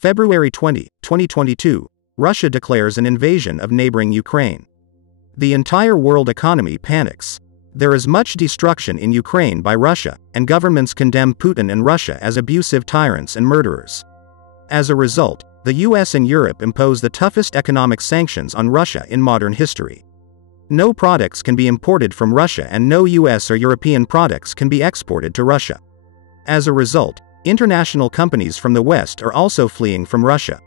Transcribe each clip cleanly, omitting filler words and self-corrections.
February 20, 2022, Russia declares an invasion of neighboring Ukraine. The entire world economy panics. There is much destruction in Ukraine by Russia, and governments condemn Putin and Russia as abusive tyrants and murderers. As a result, the US and Europe impose the toughest economic sanctions on Russia in modern history. No products can be imported from Russia and no US or European products can be exported to Russia. As a result, international companies from the West are also fleeing from Russia.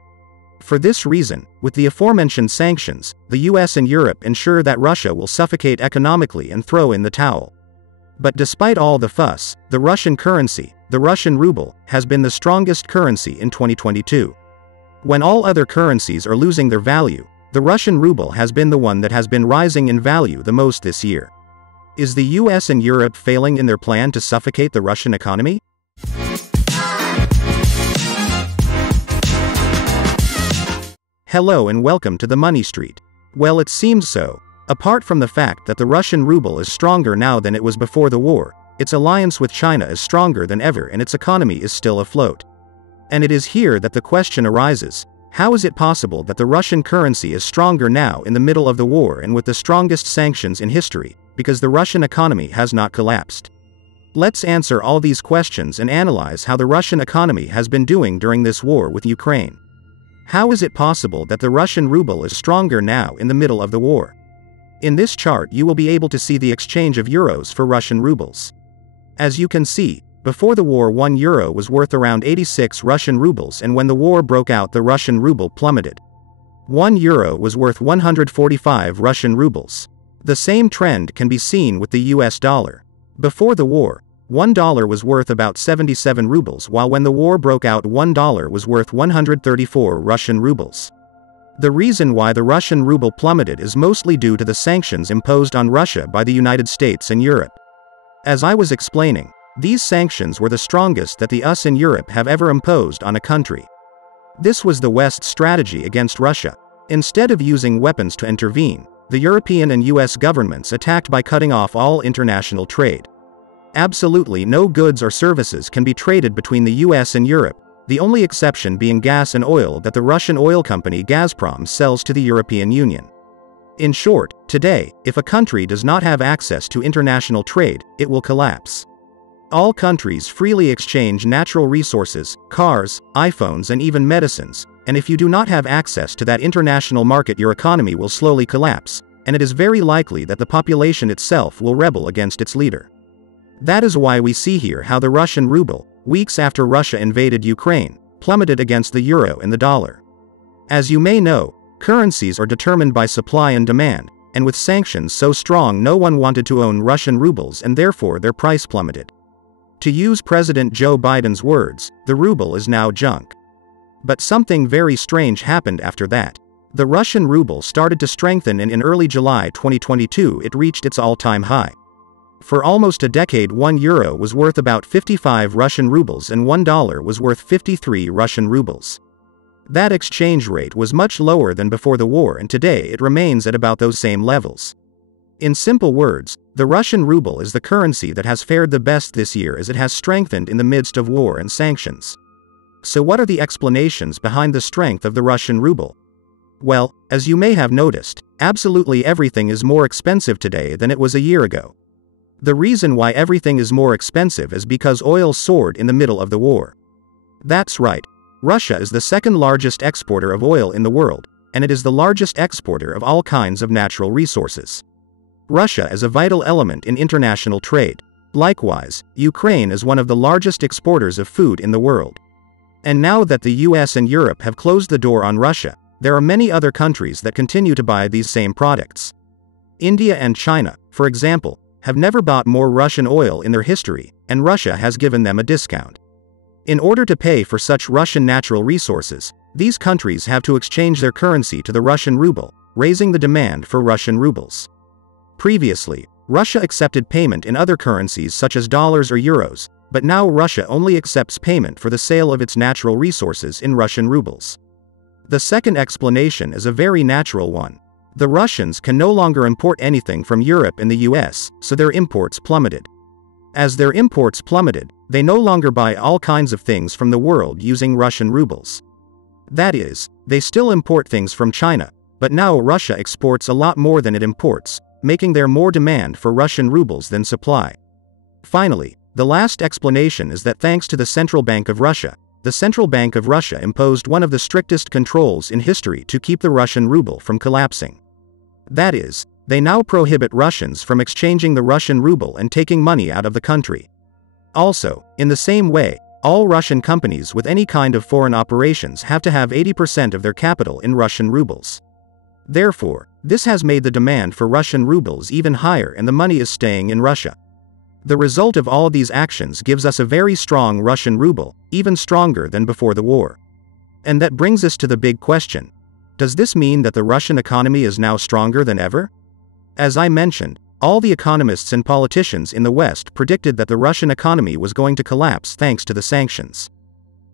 For this reason, with the aforementioned sanctions, the US and Europe ensure that Russia will suffocate economically and throw in the towel. But despite all the fuss, the Russian currency, the Russian ruble, has been the strongest currency in 2022. When all other currencies are losing their value, the Russian ruble has been the one that has been rising in value the most this year. Is the US and Europe failing in their plan to suffocate the Russian economy? Hello and welcome to the Money Street. Well, it seems so. Apart from the fact that the Russian ruble is stronger now than it was before the war, its alliance with China is stronger than ever and its economy is still afloat. And it is here that the question arises, how is it possible that the Russian currency is stronger now in the middle of the war and with the strongest sanctions in history, because the Russian economy has not collapsed? Let's answer all these questions and analyze how the Russian economy has been doing during this war with Ukraine. How is it possible that the Russian ruble is stronger now in the middle of the war? In this chart you will be able to see the exchange of euros for Russian rubles. As you can see, before the war 1 euro was worth around 86 Russian rubles, and when the war broke out the Russian ruble plummeted. 1 euro was worth 145 Russian rubles. The same trend can be seen with the US dollar. Before the war, $1 was worth about 77 rubles, while when the war broke out $1 was worth 134 Russian rubles. The reason why the Russian ruble plummeted is mostly due to the sanctions imposed on Russia by the United States and Europe. As I was explaining, these sanctions were the strongest that the US and Europe have ever imposed on a country. This was the West's strategy against Russia. Instead of using weapons to intervene, the European and US governments attacked by cutting off all international trade. Absolutely no goods or services can be traded between the US and Europe, the only exception being gas and oil that the Russian oil company Gazprom sells to the European Union. In short, today, if a country does not have access to international trade, it will collapse. All countries freely exchange natural resources, cars, iPhones and even medicines, and if you do not have access to that international market your economy will slowly collapse, and it is very likely that the population itself will rebel against its leader. That is why we see here how the Russian ruble, weeks after Russia invaded Ukraine, plummeted against the euro and the dollar. As you may know, currencies are determined by supply and demand, and with sanctions so strong no one wanted to own Russian rubles and therefore their price plummeted. To use President Joe Biden's words, the ruble is now junk. But something very strange happened after that. The Russian ruble started to strengthen and in early July 2022 it reached its all-time high. For almost a decade 1 euro was worth about 55 Russian rubles and $1 was worth 53 Russian rubles. That exchange rate was much lower than before the war and today it remains at about those same levels. In simple words, the Russian ruble is the currency that has fared the best this year as it has strengthened in the midst of war and sanctions. So what are the explanations behind the strength of the Russian ruble? Well, as you may have noticed, absolutely everything is more expensive today than it was a year ago. The reason why everything is more expensive is because oil soared in the middle of the war. That's right. Russia is the second largest exporter of oil in the world, and it is the largest exporter of all kinds of natural resources. Russia is a vital element in international trade. Likewise, Ukraine is one of the largest exporters of food in the world. And now that the US and Europe have closed the door on Russia, there are many other countries that continue to buy these same products. India and China, for example, have never bought more Russian oil in their history, and Russia has given them a discount. In order to pay for such Russian natural resources, these countries have to exchange their currency to the Russian ruble, raising the demand for Russian rubles. Previously, Russia accepted payment in other currencies such as dollars or euros, but now Russia only accepts payment for the sale of its natural resources in Russian rubles. The second explanation is a very natural one. The Russians can no longer import anything from Europe and the US, so their imports plummeted. As their imports plummeted, they no longer buy all kinds of things from the world using Russian rubles. That is, they still import things from China, but now Russia exports a lot more than it imports, making there more demand for Russian rubles than supply. Finally, the last explanation is that thanks to the Central Bank of Russia, the Central Bank of Russia imposed one of the strictest controls in history to keep the Russian ruble from collapsing. That is, they now prohibit Russians from exchanging the Russian ruble and taking money out of the country. Also, in the same way, all Russian companies with any kind of foreign operations have to have 80% of their capital in Russian rubles. Therefore, this has made the demand for Russian rubles even higher and the money is staying in Russia. The result of all these actions gives us a very strong Russian ruble, even stronger than before the war. And that brings us to the big question. Does this mean that the Russian economy is now stronger than ever? As I mentioned, all the economists and politicians in the West predicted that the Russian economy was going to collapse thanks to the sanctions.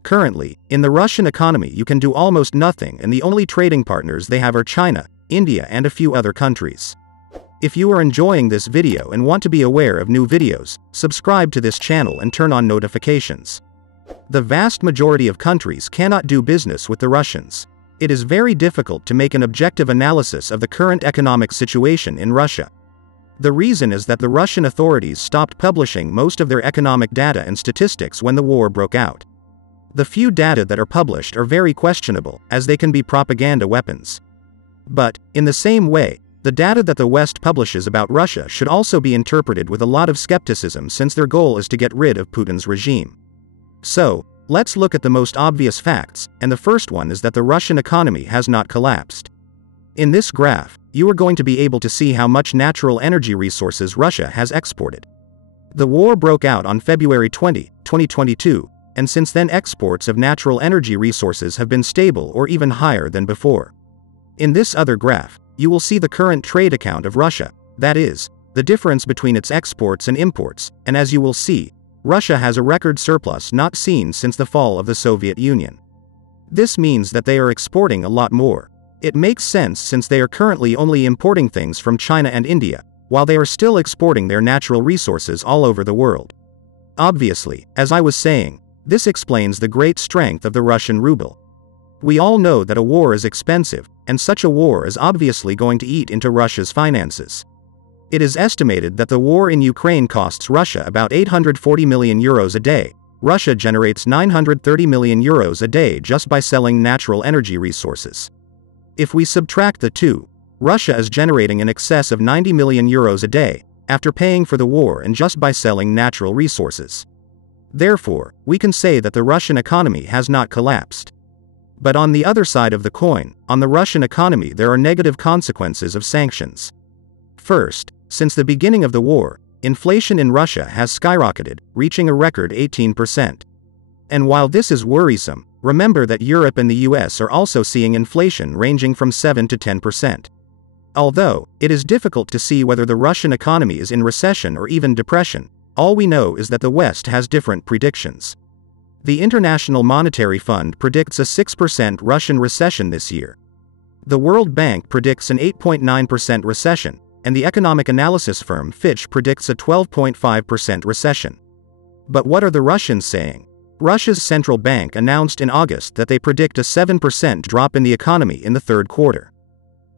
Currently, in the Russian economy you can do almost nothing and the only trading partners they have are China, India and a few other countries. If you are enjoying this video and want to be aware of new videos, subscribe to this channel and turn on notifications. The vast majority of countries cannot do business with the Russians. It is very difficult to make an objective analysis of the current economic situation in Russia. The reason is that the Russian authorities stopped publishing most of their economic data and statistics when the war broke out. The few data that are published are very questionable, as they can be propaganda weapons. But, in the same way, the data that the West publishes about Russia should also be interpreted with a lot of skepticism since their goal is to get rid of Putin's regime. So, let's look at the most obvious facts, and the first one is that the Russian economy has not collapsed. In this graph, you are going to be able to see how much natural energy resources Russia has exported. The war broke out on February 20, 2022, and since then exports of natural energy resources have been stable or even higher than before. In this other graph, you will see the current trade account of Russia, that is, the difference between its exports and imports, and as you will see, Russia has a record surplus not seen since the fall of the Soviet Union. This means that they are exporting a lot more. It makes sense since they are currently only importing things from China and India, while they are still exporting their natural resources all over the world. Obviously, as I was saying, this explains the great strength of the Russian ruble. We all know that a war is expensive, and such a war is obviously going to eat into Russia's finances. It is estimated that the war in Ukraine costs Russia about 840 million euros a day. Russia generates 930 million euros a day just by selling natural energy resources. If we subtract the two, Russia is generating in excess of 90 million euros a day, after paying for the war and just by selling natural resources. Therefore, we can say that the Russian economy has not collapsed. But on the other side of the coin, on the Russian economy there are negative consequences of sanctions. First, since the beginning of the war, inflation in Russia has skyrocketed, reaching a record 18%. And while this is worrisome, remember that Europe and the US are also seeing inflation ranging from 7 to 10%. Although, it is difficult to see whether the Russian economy is in recession or even depression, all we know is that the West has different predictions. The International Monetary Fund predicts a 6% Russian recession this year. The World Bank predicts an 8.9% recession, and the economic analysis firm Fitch predicts a 12.5% recession. But what are the Russians saying? Russia's central bank announced in August that they predict a 7% drop in the economy in the third quarter.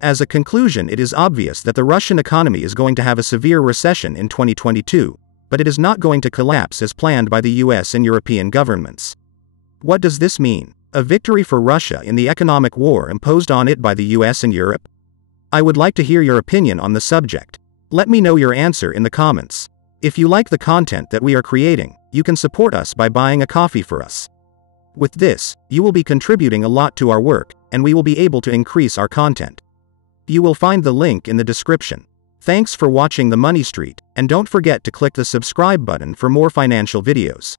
As a conclusion, it is obvious that the Russian economy is going to have a severe recession in 2022, but it is not going to collapse as planned by the US and European governments. What does this mean? A victory for Russia in the economic war imposed on it by the US and Europe? I would like to hear your opinion on the subject. Let me know your answer in the comments. If you like the content that we are creating, you can support us by buying a coffee for us. With this, you will be contributing a lot to our work, and we will be able to increase our content. You will find the link in the description. Thanks for watching The Money Street, and don't forget to click the subscribe button for more financial videos.